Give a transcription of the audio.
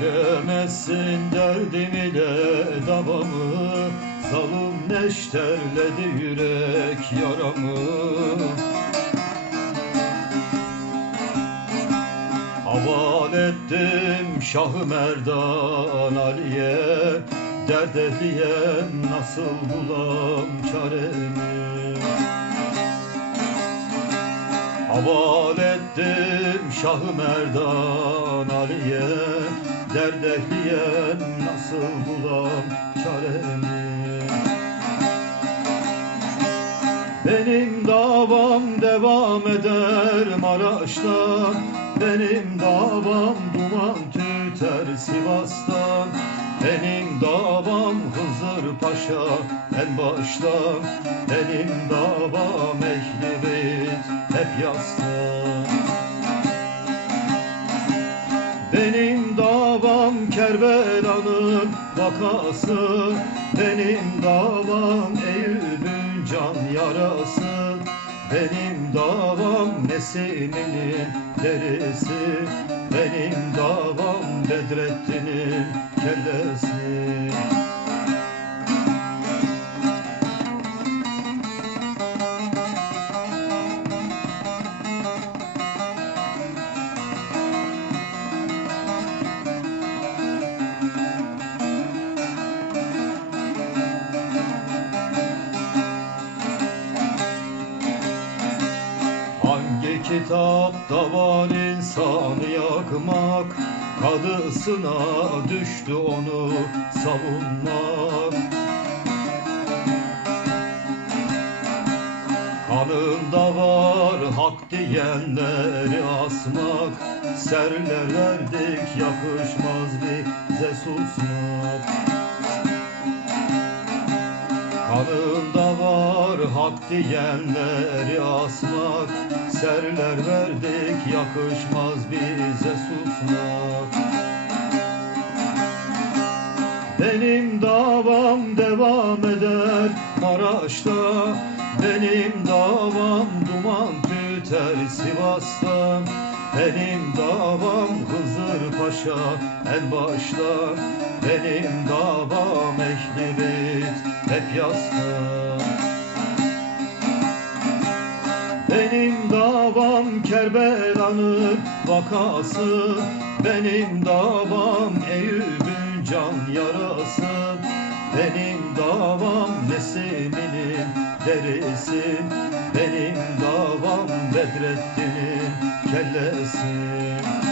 bilmezsin derdim ile davamı. Zalim neşterledi yürek yaramı. Haval ettim Şah-ı Merdan Ali'ye. Dert ehliyem nasıl bulam çaremi Haval ettim Şah-ı Merdan Ali'ye. Dert ehliyem nasıl bulam çaremi? Benim davam devam eder Maraş'ta Benim davam duman tüter Sivas'ta Benim davam Hızır Paşa en başta Benim davam Ehli Beyt hep yasta benim davam Kerbela'nın vakası. Benim davam Eyüp'ün can yarası. Benim davam Nesimi'nin derisi. Benim davam Bedrettin'in kellesi Hangi kitapta var insanı yakmak? Kadısına düştü onu savunmak. Kanında var hak diyenleri asmak. Serler verdik yakışmaz bize susmak hak diyenleri asmak Serler verdik yakışmaz bize susmak. Benim davam devam eder Maraş'ta Benim davam duman tüter Sivas'ta. Benim davam Hızır Paşa en başta Benim davam Ehli Beyt hep yasta Kerbela'nın vakası Benim davam Eyüp'ün can yarası. Benim davam Nesimi'nin derisi Benim davam Bedrettin'in kellesi